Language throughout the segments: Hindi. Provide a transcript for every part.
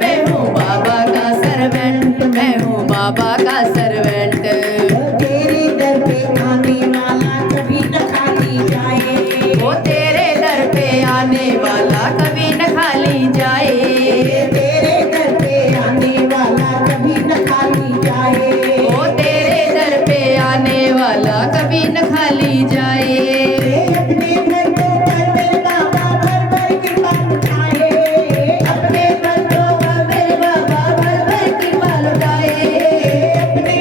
मैं हूँ बाबा का सर्वेंट, मैं हूँ बाबा का सर्वेंट। तेरे दर पे आने वाला कभी न खाली जाए, वो तेरे दर पे आने वाला कभी न खाली जाए। तेरे दर पे आने वाला कभी न खाली जाए, वो तेरे दर पे आने वाला कभी न खाली जाए। अपने बंदों पर मेरे बाबा भर भर कृपा लुटाए, अपने बंदों पर मेरे बाबा भर भर कृपा लुटाए। अपने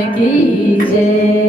की जय।